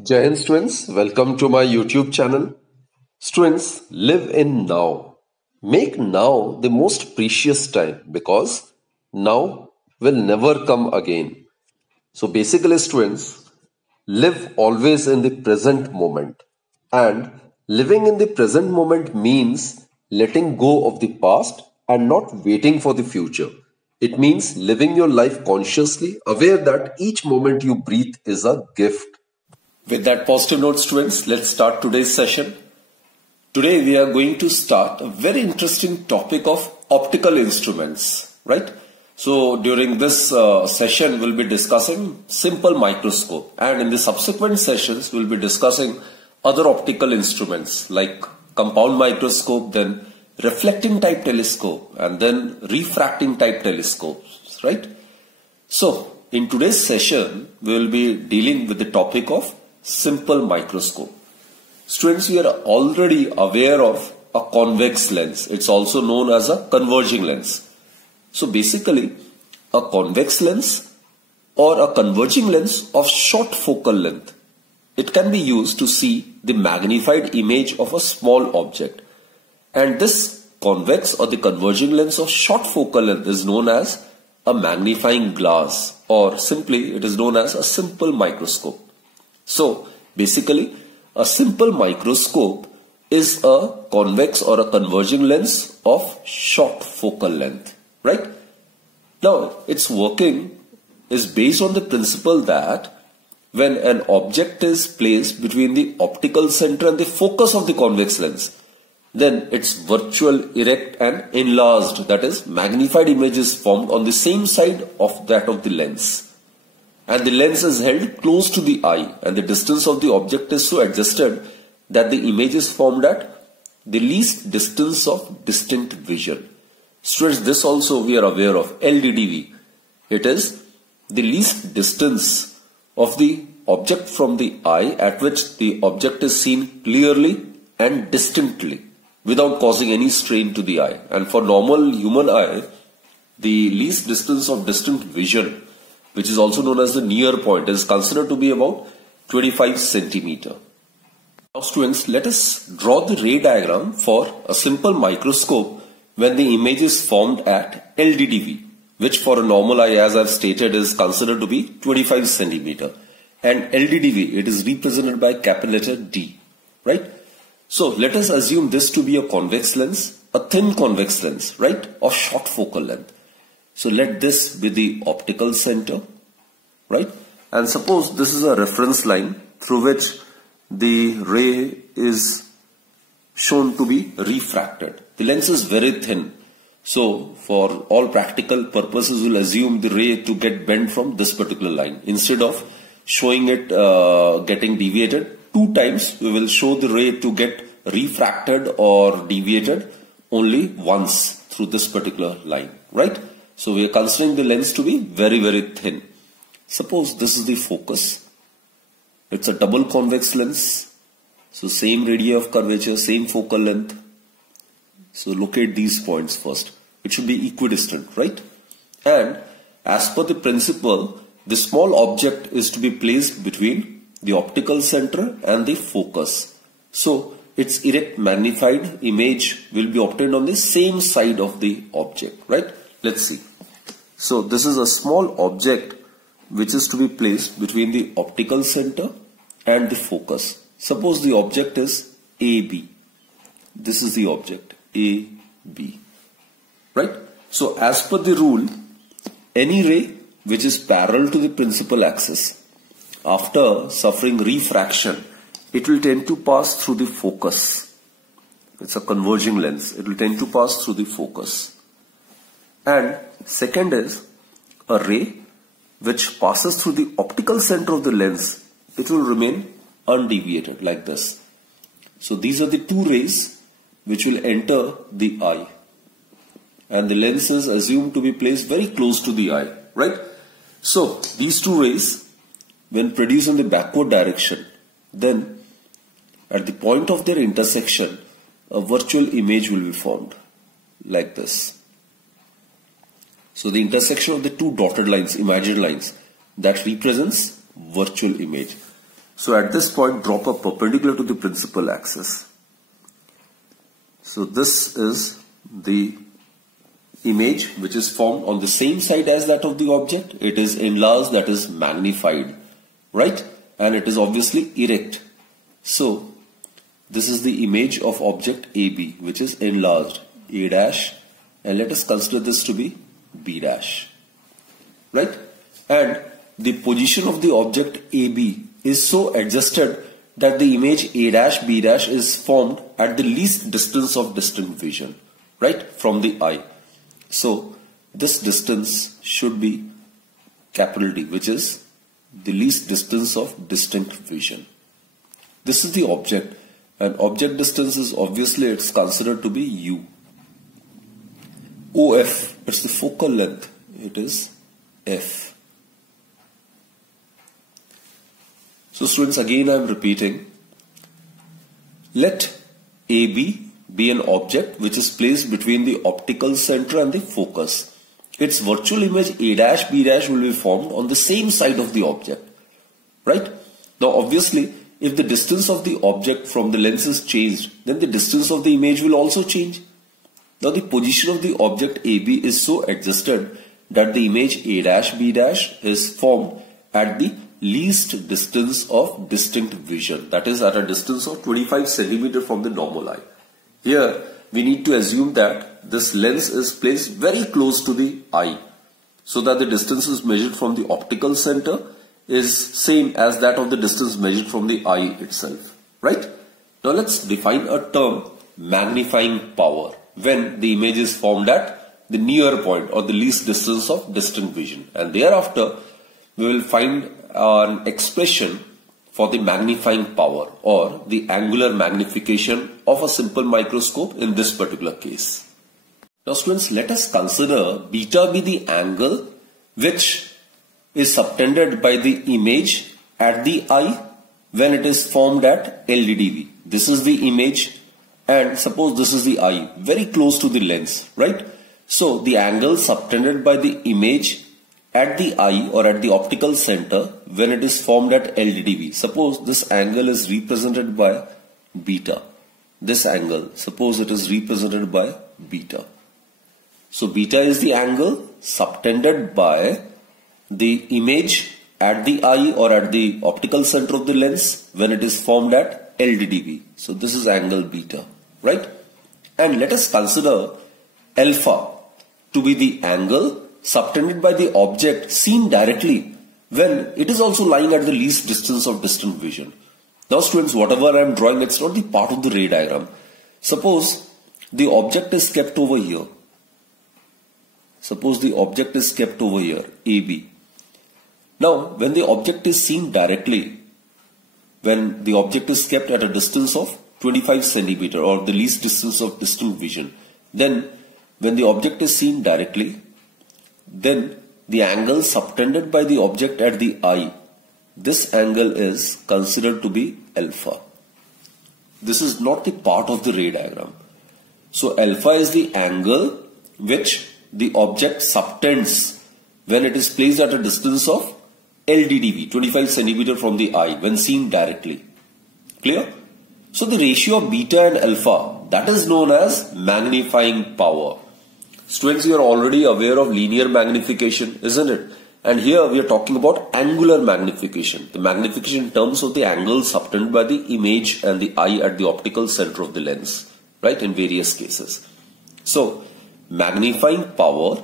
Jai Hind students, welcome to my YouTube channel. Students, live in now. Make now the most precious time because now will never come again. So basically students, live always in the present moment. And living in the present moment means letting go of the past and not waiting for the future. It means living your life consciously, aware that each moment you breathe is a gift. With that positive note, students, let's start today's session. Today we are going to start a very interesting topic of optical instruments, right? So during this session, we'll be discussing simple microscope, and in the subsequent sessions, we'll be discussing other optical instruments like compound microscope, then reflecting type telescope, and then refracting type telescopes, right? So in today's session, we will be dealing with the topic of simple microscope. Students, we are already aware of a convex lens. It's also known as a converging lens. So basically, a convex lens or a converging lens of short focal length. It can be used to see the magnified image of a small object. And this convex or the converging lens of short focal length is known as a magnifying glass, or simply it is known as a simple microscope. So basically, a simple microscope is a convex or a converging lens of short focal length, right? Now, its working is based on the principle that when an object is placed between the optical center and the focus of the convex lens, then its virtual, erect and enlarged, that is magnified image is formed on the same side of that of the lens. And the lens is held close to the eye, and the distance of the object is so adjusted that the image is formed at the least distance of distant vision. Students, this also we are aware of, LDDV. It is the least distance of the object from the eye at which the object is seen clearly and distantly without causing any strain to the eye. And for normal human eye, the least distance of distant vision, which is also known as the near point, is considered to be about 25 centimeter. Now students, let us draw the ray diagram for a simple microscope when the image is formed at LDDV, which for a normal eye, as I've stated, is considered to be 25 centimeter. And LDDV, it is represented by capital letter D, right? So let us assume this to be a convex lens, a thin convex lens, right, of short focal length. So let this be the optical center, right? And suppose this is a reference line through which the ray is shown to be refracted. The lens is very thin. So for all practical purposes, we'll assume the ray to get bent from this particular line. Instead of showing it getting deviated 2 times, we will show the ray to get refracted or deviated only once through this particular line, right? So we are considering the lens to be very, very thin. Suppose this is the focus. It's a double convex lens. So same radii of curvature, same focal length. So locate these points first. It should be equidistant, right? And as per the principle, the small object is to be placed between the optical center and the focus. So its erect magnified image will be obtained on the same side of the object, right? Let's see. So this is a small object which is to be placed between the optical center and the focus. Suppose the object is AB. This is the object AB, right? So as per the rule, any ray which is parallel to the principal axis, after suffering refraction, it will tend to pass through the focus. It's a converging lens. It will tend to pass through the focus. And second is a ray which passes through the optical center of the lens. It will remain undeviated like this. So these are the 2 rays which will enter the eye. And the lens is assumed to be placed very close to the eye, right? So these 2 rays, when produced in the backward direction, then at the point of their intersection, a virtual image will be formed like this. So the intersection of the 2 dotted lines, imaginary lines, that represents virtual image. So at this point, drop a perpendicular to the principal axis. So this is the image which is formed on the same side as that of the object. It is enlarged, that is magnified, right? And it is obviously erect. So this is the image of object AB, which is enlarged, A dash, and let us consider this to be B dash, right? And the position of the object AB is so adjusted that the image A dash B dash is formed at the least distance of distinct vision, right, from the eye. So this distance should be capital D, which is the least distance of distinct vision. This is the object, and object distance is obviously it's considered to be U. OF, it's the focal length, it is F. So students, again I am repeating, let AB be an object which is placed between the optical center and the focus. Its virtual image A dash B dash will be formed on the same side of the object, right? Now obviously, if the distance of the object from the lens is changed, then the distance of the image will also change. Now the position of the object AB is so adjusted that the image A dash B dash is formed at the least distance of distinct vision, that is at a distance of 25 centimeter from the normal eye. Here we need to assume that this lens is placed very close to the eye, so that the distance is measured from the optical center is same as that of the distance measured from the eye itself, right? Now let's define a term, magnifying power, when the image is formed at the near point or the least distance of distinct vision, and thereafter we will find an expression for the magnifying power or the angular magnification of a simple microscope in this particular case. Now students, let us consider beta be the angle which is subtended by the image at the eye when it is formed at LDDV. This is the image, and suppose this is the eye, very close to the lens, right? So the angle subtended by the image at the eye or at the optical center when it is formed at LDDV. Suppose this angle is represented by beta. This angle, suppose it is represented by beta. So beta is the angle subtended by the image at the eye or at the optical center of the lens when it is formed at LDDV. So this is angle beta, right? And let us consider alpha to be the angle subtended by the object seen directly when it is also lying at the least distance of distant vision. Now students, whatever I am drawing, it's not the part of the ray diagram. Suppose the object is kept over here. Suppose the object is kept over here, AB. Now when the object is seen directly, when the object is kept at a distance of 25 centimeter or the least distance of distant vision, then when the object is seen directly, then the angle subtended by the object at the eye, this angle is considered to be alpha. This is not the part of the ray diagram. So alpha is the angle which the object subtends when it is placed at a distance of LDDV, 25 centimeter from the eye when seen directly. Clear? So the ratio of beta and alpha, that is known as magnifying power. Students, you are already aware of linear magnification, isn't it? And here we are talking about angular magnification. The magnification in terms of the angle subtended by the image and the eye at the optical center of the lens, right, in various cases. So, magnifying power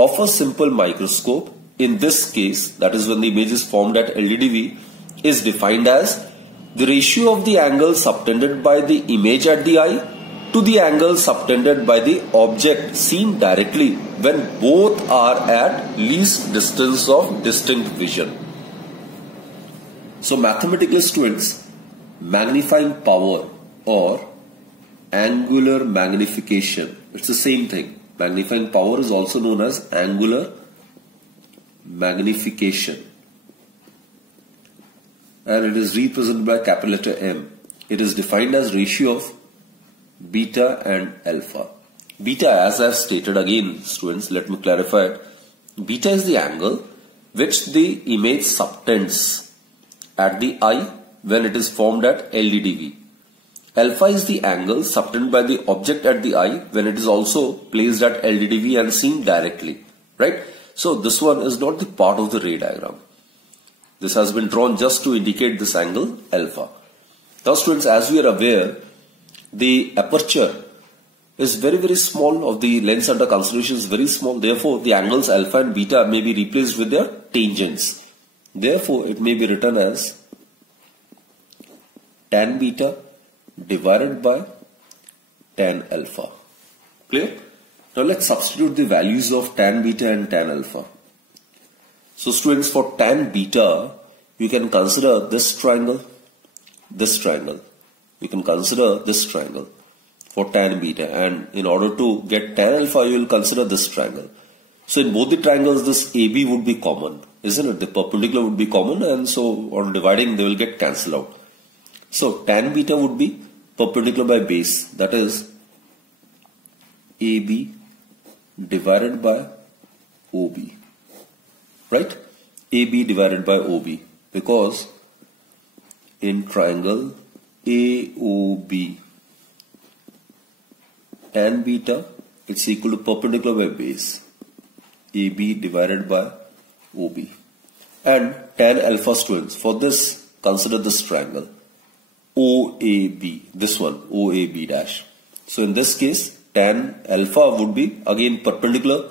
of a simple microscope, in this case, that is when the image is formed at LDDV, is defined as the ratio of the angle subtended by the image at the eye to the angle subtended by the object seen directly when both are at least distance of distinct vision. So mathematically students, magnifying power or angular magnification, it's the same thing. Magnifying power is also known as angular magnification, and it is represented by capital letter M. It is defined as ratio of beta and alpha. Beta, as I have stated again, students, let me clarify it. Beta is the angle which the image subtends at the eye when it is formed at LDDV. Alpha is the angle subtended by the object at the eye when it is also placed at LDDV and seen directly, right? So this one is not the part of the ray diagram. This has been drawn just to indicate this angle alpha. Now students, as we are aware, the aperture is very small of the lens under consideration is very small. Therefore, the angles alpha and beta may be replaced with their tangents. Therefore, it may be written as tan beta divided by tan alpha. Clear? Now let's substitute the values of tan beta and tan alpha. So students, for tan beta, you can consider this triangle, this triangle. You can consider this triangle for tan beta, and in order to get tan alpha, you will consider this triangle. So in both the triangles, this AB would be common, isn't it? The perpendicular would be common, and so on dividing, they will get cancelled out. So tan beta would be perpendicular by base, that is AB divided by OB, right? AB divided by OB, because in triangle AOB, tan beta, it's equal to perpendicular by base, AB divided by OB. And tan alpha, students, for this, consider this triangle OAB, this one, OAB dash. So in this case, tan alpha would be again perpendicular.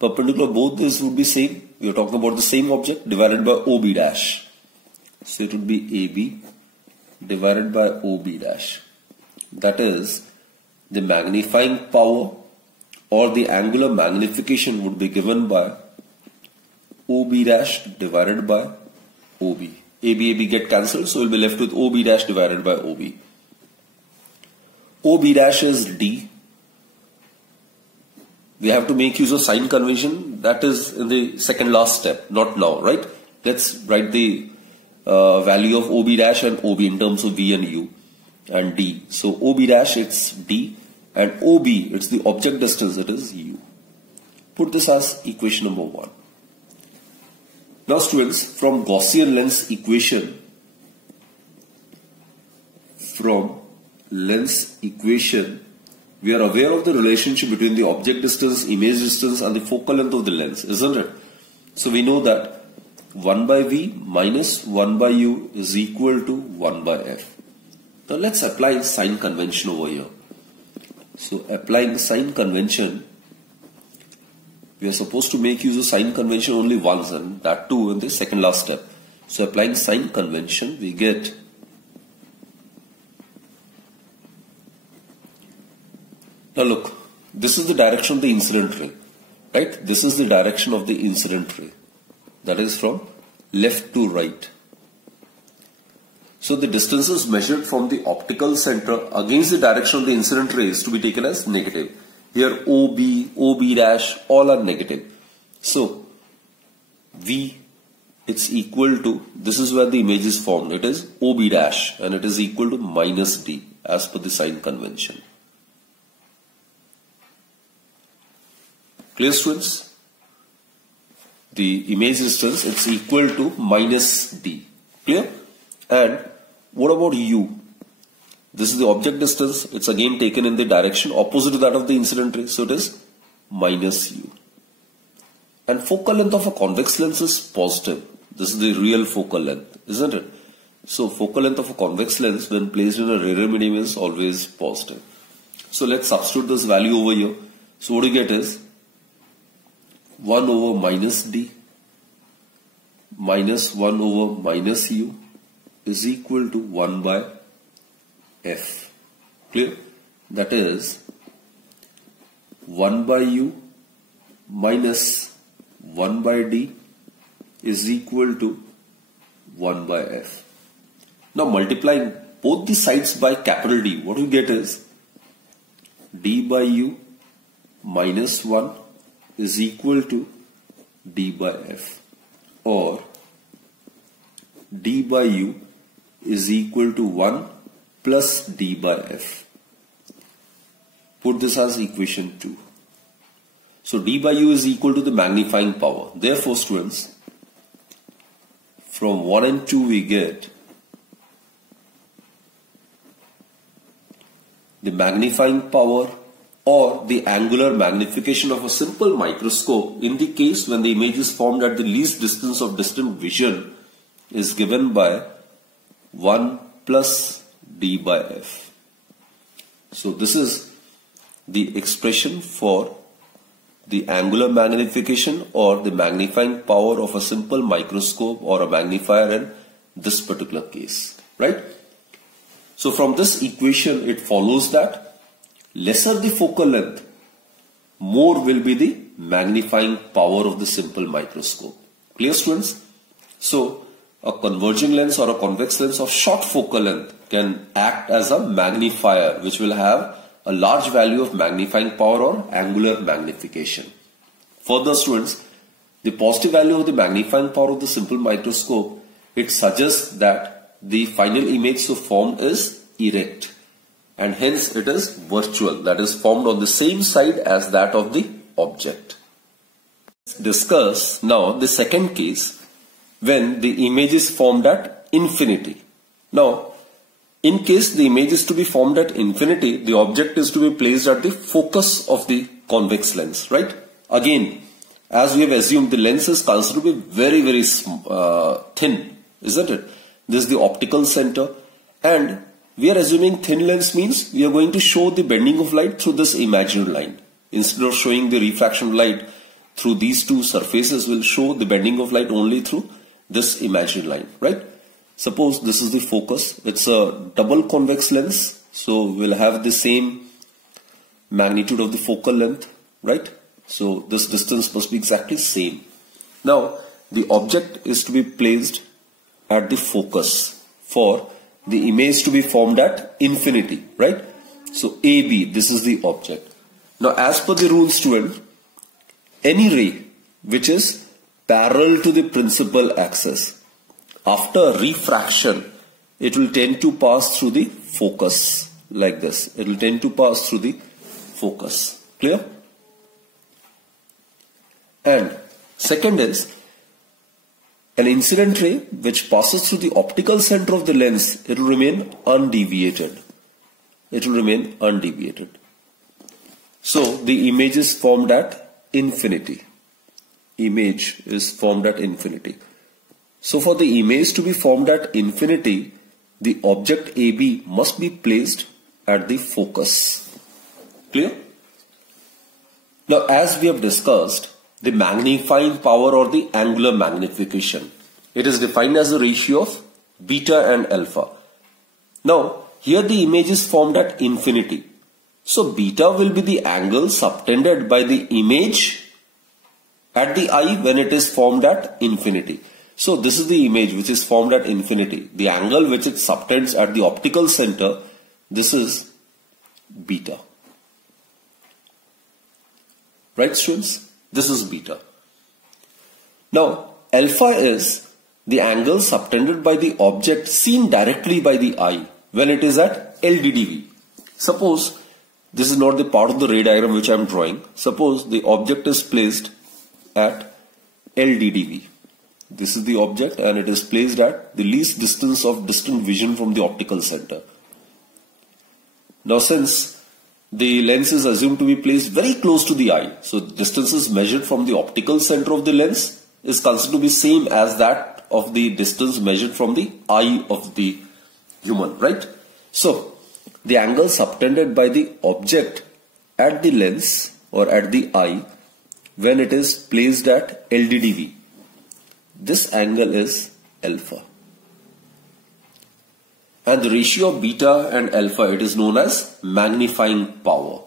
Perpendicular, both this would be same. We are talking about the same object divided by OB dash. So it would be AB divided by OB dash. That is, the magnifying power or the angular magnification would be given by OB dash divided by OB. AB get cancelled, so we'll be left with OB dash divided by OB. OB dash is D. We have to make use of sign convention. That is in the second last step, not now, right? Let's write the value of OB dash and OB in terms of V and U and D. So OB dash, it's D, and OB, it's the object distance, it is U. Put this as equation number 1. Now students, from Gaussian lens equation, we are aware of the relationship between the object distance, image distance and the focal length of the lens, isn't it? So we know that 1 by V minus 1 by U is equal to 1 by F. Now let's apply sign convention over here. So applying sign convention, we are supposed to make use of sign convention only once, and that too in the second last step. So applying sign convention, we get now look, this is the direction of the incident ray, right? This is the direction of the incident ray, that is from left to right. So the distances measured from the optical center against the direction of the incident ray is to be taken as negative. Here OB, OB dash, all are negative. So V, it's equal to, this is where the image is formed, it is OB dash, and it is equal to minus D as per the sign convention. Clear, students? The image distance, it's equal to minus D. Clear? And what about U? This is the object distance. It's again taken in the direction opposite to that of the incident ray. So it is minus U. And focal length of a convex lens is positive. This is the real focal length, isn't it? So focal length of a convex lens when placed in a rarer medium is always positive. So let's substitute this value over here. So what you get is 1 over minus D minus 1 over minus U is equal to 1 by F. Clear? That is 1 by U minus 1 by D is equal to 1 by F. Now multiplying both the sides by capital D, what you get is D by U minus 1 is equal to D by F, or D by U is equal to 1 plus D by F. Put this as equation 2. So D by U is equal to the magnifying power. Therefore, students, from 1 and 2 we get the magnifying power or the angular magnification of a simple microscope in the case when the image is formed at the least distance of distant vision is given by 1 plus d by f. So this is the expression for the angular magnification or the magnifying power of a simple microscope or a magnifier in this particular case, right? So from this equation it follows that lesser the focal length, more will be the magnifying power of the simple microscope. Clear, students? So a converging lens or a convex lens of short focal length can act as a magnifier which will have a large value of magnifying power or angular magnification. Further, students, the positive value of the magnifying power of the simple microscope, it suggests that the final image so formed is erect and hence it is virtual, that is formed on the same side as that of the object. Let's discuss now the second case when the image is formed at infinity. Now, in case the image is to be formed at infinity, the object is to be placed at the focus of the convex lens, right? Again, as we have assumed, the lens is considered to be very, very thin, isn't it? This is the optical center, and we are assuming thin lens means we are going to show the bending of light through this imaginary line. Instead of showing the refraction of light through these two surfaces, we'll show the bending of light only through this imaginary line, right? Suppose this is the focus. It's a double convex lens, so we'll have the same magnitude of the focal length, right? So this distance must be exactly same. Now the object is to be placed at the focus for the image to be formed at infinity, right? So AB, this is the object. Now as per the rule, student, any ray which is parallel to the principal axis, after refraction, it will tend to pass through the focus like this. It will tend to pass through the focus. Clear? And second is an incident ray which passes through the optical center of the lens. It will remain undeviated. It will remain undeviated. So the image is formed at infinity. Image is formed at infinity. So for the image to be formed at infinity, the object AB must be placed at the focus. Clear? Now as we have discussed, the magnifying power or the angular magnification, it is defined as a ratio of beta and alpha. Now here the image is formed at infinity. So beta will be the angle subtended by the image at the eye when it is formed at infinity. So this is the image which is formed at infinity. The angle which it subtends at the optical center, this is beta. Right, students? This is beta. Now alpha is the angle subtended by the object seen directly by the eye when it is at LDDV. Suppose this is not the part of the ray diagram which I am drawing. Suppose the object is placed at LDDV. This is the object and it is placed at the least distance of distant vision from the optical center. Now since the lens is assumed to be placed very close to the eye, so distances measured from the optical center of the lens is considered to be same as that of the distance measured from the eye of the human, right? So the angle subtended by the object at the lens or at the eye when it is placed at LDDV, this angle is alpha. And the ratio of beta and alpha, it is known as magnifying power.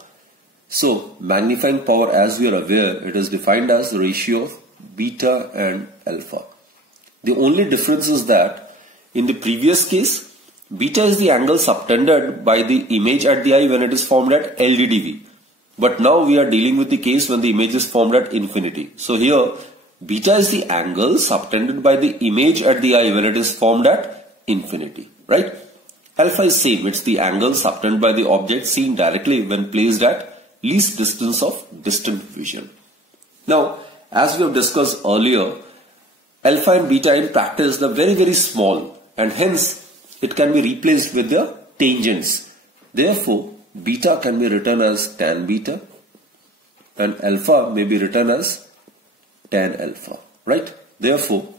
So magnifying power, as we are aware, it is defined as the ratio of beta and alpha. The only difference is that in the previous case, beta is the angle subtended by the image at the eye when it is formed at LDDV. But now we are dealing with the case when the image is formed at infinity. So here beta is the angle subtended by the image at the eye when it is formed at infinity, right? Alpha is same, it's the angle subtended by the object seen directly when placed at least distance of distant vision. Now, as we have discussed earlier, alpha and beta in practice are very, very small and hence it can be replaced with the tangents. Therefore, beta can be written as tan beta and alpha may be written as tan alpha, right? Therefore,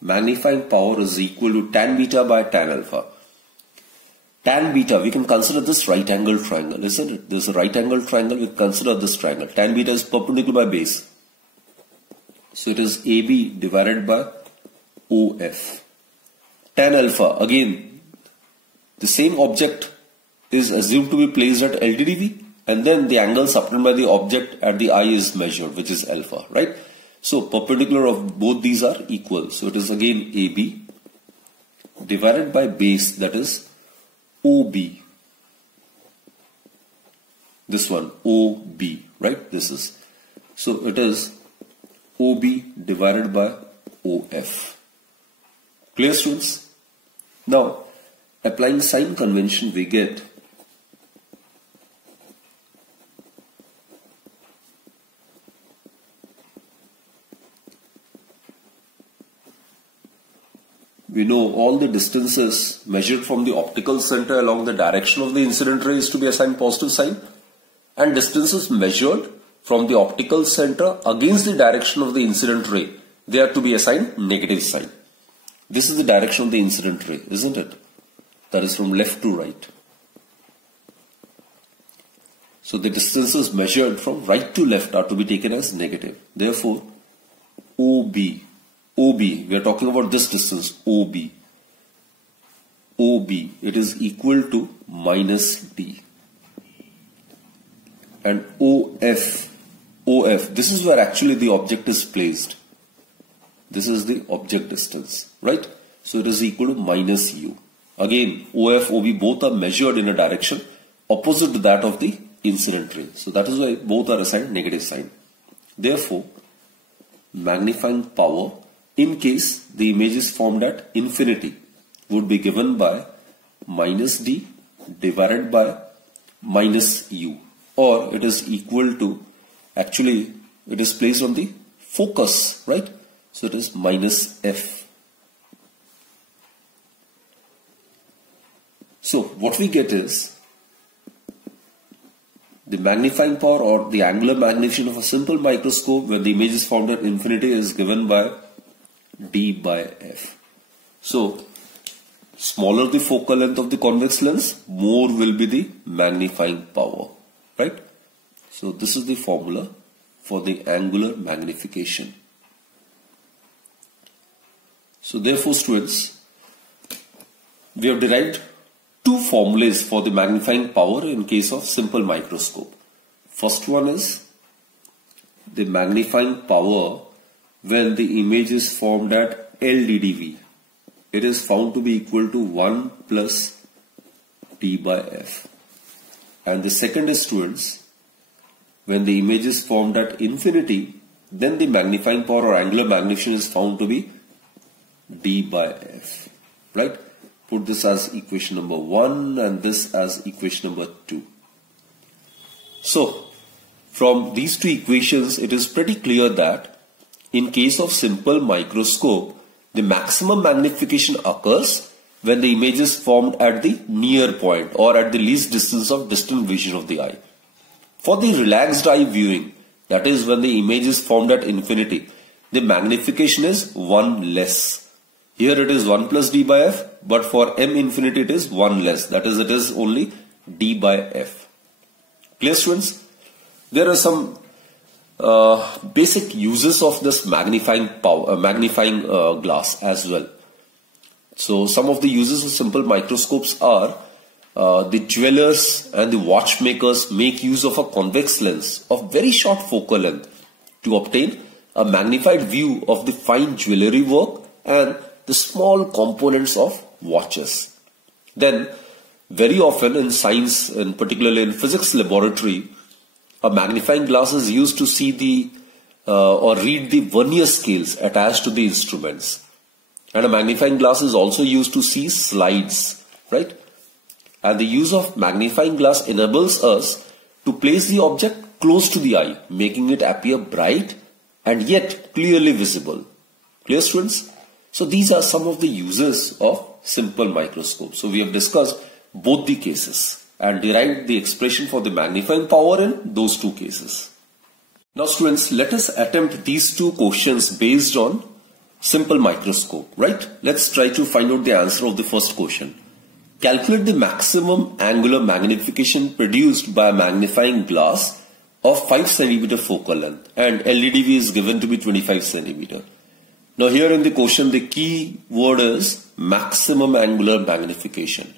magnifying power is equal to tan beta by tan alpha. Tan beta, we can consider this right angle triangle, isn't it? There's a right angle triangle, we consider this triangle. Tan beta is perpendicular by base. So it is AB divided by OF. Tan alpha, again, the same object is assumed to be placed at LTDV and then the angle subtended by the object at the eye is measured, which is alpha, right? So perpendicular of both these are equal. So it is again AB divided by base, that is OB. This one, OB, right? This is. So it is OB divided by OF. Clear, students? Now, applying sign convention, we get we know all the distances measured from the optical center along the direction of the incident ray is to be assigned positive sign, and distances measured from the optical center against the direction of the incident ray, they are to be assigned negative sign. This is the direction of the incident ray, isn't it? That is from left to right. So the distances measured from right to left are to be taken as negative. Therefore, OB, we are talking about this distance, OB, it is equal to minus D. And OF, this is where actually the object is placed. This is the object distance, right? So it is equal to minus U. Again, OF, OB both are measured in a direction opposite to that of the incident ray. So that is why both are assigned negative sign. Therefore, magnifying power in case the image is formed at infinity would be given by minus D divided by minus U, or it is equal to, actually it is placed on the focus, right? So it is minus F. So what we get is the magnifying power or the angular magnification of a simple microscope when the image is formed at infinity is given by D by F. So smaller the focal length of the convex lens, more will be the magnifying power, right? So this is the formula for the angular magnification. So therefore, students, we have derived two formulas for the magnifying power in case of simple microscope. First one is the magnifying power when the image is formed at LDDV. It is found to be equal to 1 plus D by F. And the second is, students, when the image is formed at infinity, then the magnifying power or angular magnification is found to be D by F, right? Put this as equation number 1 and this as equation number 2. So, from these two equations, it is pretty clear that in case of simple microscope, the maximum magnification occurs when the image is formed at the near point or at the least distance of distant vision of the eye. For the relaxed eye viewing, that is when the image is formed at infinity, the magnification is 1 less. Here it is 1 plus D by F, but for M infinity it is 1 less. That is, it is only D by F. Clear, students? There are some basic uses of this magnifying glass as well. So some of the uses of simple microscopes are the jewelers and the watchmakers make use of a convex lens of very short focal length to obtain a magnified view of the fine jewelry work and the small components of watches. Then very often in science, and particularly in physics laboratory, a magnifying glass is used to see the or read the vernier scales attached to the instruments. And a magnifying glass is also used to see slides, right? And the use of magnifying glass enables us to place the object close to the eye, making it appear bright and yet clearly visible. Clear, students? So these are some of the uses of simple microscope. So we have discussed both the cases. and derived the expression for the magnifying power in those two cases. Now students, let us attempt these two questions based on simple microscope, right? Let's try to find out the answer of the first question. Calculate the maximum angular magnification produced by a magnifying glass of 5 cm focal length, and LDDV is given to be 25 cm. Now here in the question the key word is maximum angular magnification,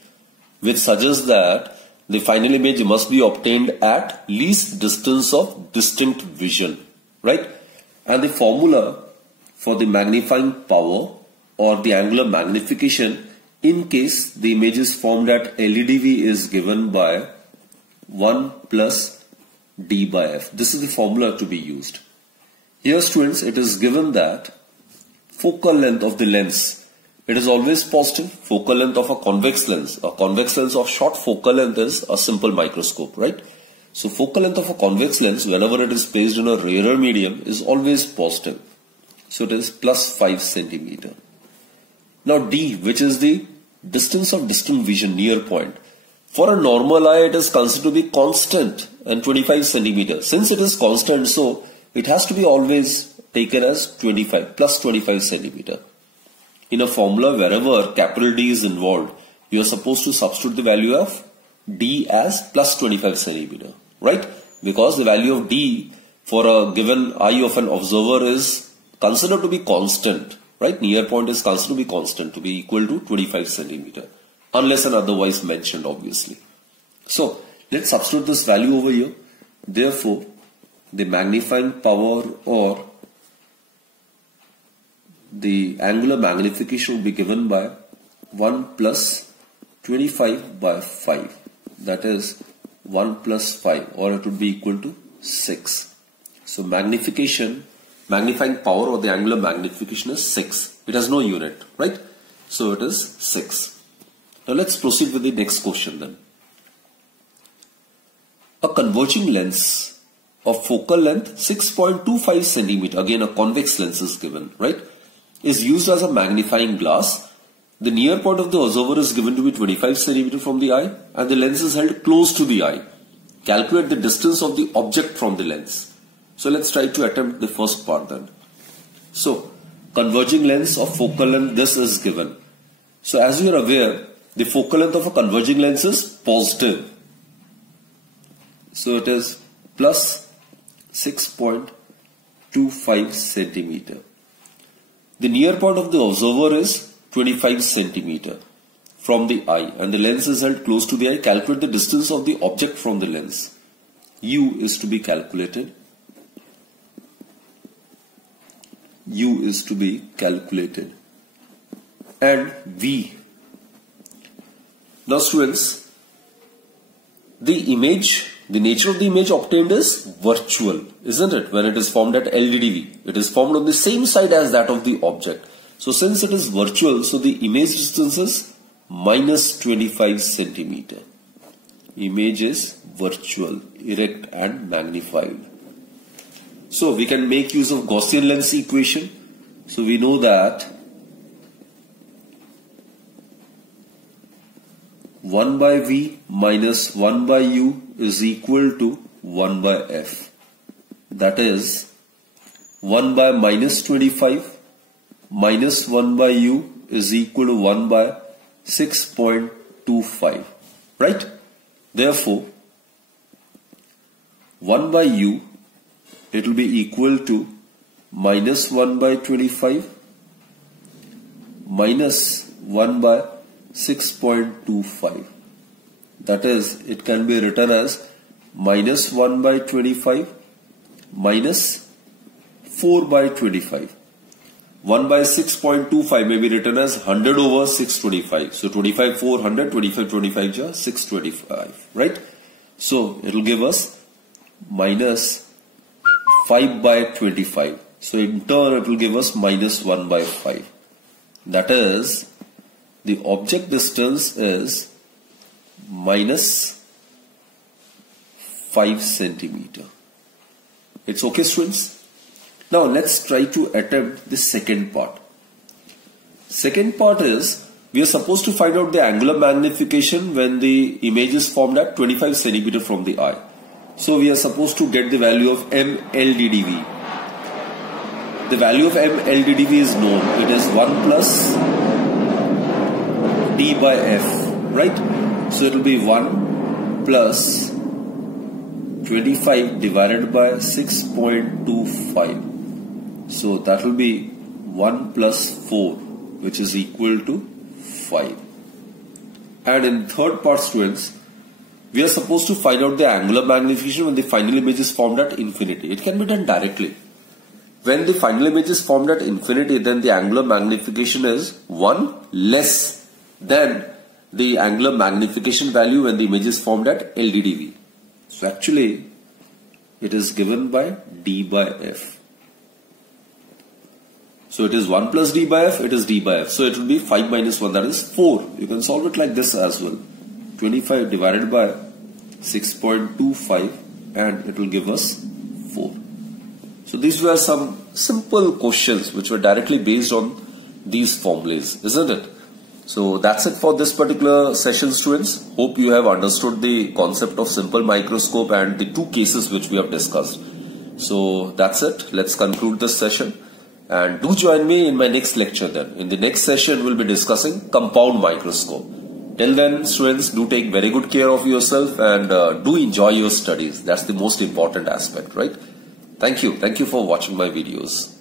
which suggests that the final image must be obtained at least distance of distinct vision, right? And the formula for the magnifying power or the angular magnification in case the image is formed at LDDV is given by 1 plus d by f. This is the formula to be used. Here students, it is given that focal length of the lens, it is always positive. Focal length of a convex lens of short focal length is a simple microscope, right? So focal length of a convex lens whenever it is placed in a rarer medium is always positive. So it is plus 5 cm. Now d, which is the distance of distant vision, near point. For a normal eye it is considered to be constant and 25 cm. Since it is constant, so it has to be always taken as 25 plus 25 cm. In a formula, wherever capital D is involved, you are supposed to substitute the value of D as plus 25 cm, right? Because the value of D for a given eye of an observer is considered to be constant, right? Near point is considered to be constant, to be equal to 25 cm, unless and otherwise mentioned, obviously. So let's substitute this value over here. Therefore, the magnifying power or the angular magnification will be given by 1 plus 25 by 5. That is 1 plus 5, or it would be equal to 6. So magnifying power or the angular magnification is 6. It has no unit, right? So it is 6. Now let's proceed with the next question then. A converging lens of focal length 6.25 cm, again a convex lens is given, right, is used as a magnifying glass. The near point of the observer is given to be 25 cm from the eye and the lens is held close to the eye. Calculate the distance of the object from the lens. So let's try to attempt the first part then. So converging lens of focal length, this is given. So as you are aware, the focal length of a converging lens is positive. So it is plus 6.25 cm. The near point of the observer is 25 cm from the eye and the lens is held close to the eye. Calculate the distance of the object from the lens. U is to be calculated. U is to be calculated. And V. Now students, the nature of the image obtained is virtual, isn't it? When it is formed at LDDV, it is formed on the same side as that of the object. So since it is virtual, so the image distance is minus 25 cm. Image is virtual, erect and magnified. So we can make use of Gaussian lens equation. So we know that 1 by V minus 1 by U is equal to 1 by F. That is 1 by minus 25 minus 1 by U is equal to 1 by 6.25. Right? Therefore, 1 by U, it will be equal to minus 1 by 25 minus 1 by 6.25. That is, it can be written as minus 1 by 25 minus 4 by 25. 1 by 6.25 may be written as 100 over 625. So 25 400, 25 25 ja 625, right? So it will give us minus 5 by 25. So in turn it will give us minus 1 by 5. That is, the object distance is minus 5 centimeter. It's okay, students? Now let's try to attempt the second part. Second part is, We are supposed to find out the angular magnification when the image is formed at 25 centimeter from the eye. So we are supposed to get the value of mLDDV. The value of mLDDV is known. It is 1 plus d by f, right? So it will be 1 plus 25 divided by 6.25. So that will be 1 plus 4, which is equal to 5. And in third part, students, we are supposed to find out the angular magnification when the final image is formed at infinity. It can be done directly. When the final image is formed at infinity, then the angular magnification is 1 less than the angular magnification value when the image is formed at LDDV. So actually, it is given by d by f. So it is 1 plus d by f, it is d by f. So it will be 5 minus 1, that is 4. You can solve it like this as well. 25 divided by 6.25 and it will give us 4. So these were some simple questions which were directly based on these formulas, isn't it? So that's it for this particular session, students. Hope you have understood the concept of simple microscope and the two cases which we have discussed. So that's it. Let's conclude this session. And do join me in my next lecture then. In the next session, we'll be discussing compound microscope. Till then, students, do take very good care of yourself and do enjoy your studies. That's the most important aspect, right? Thank you. Thank you for watching my videos.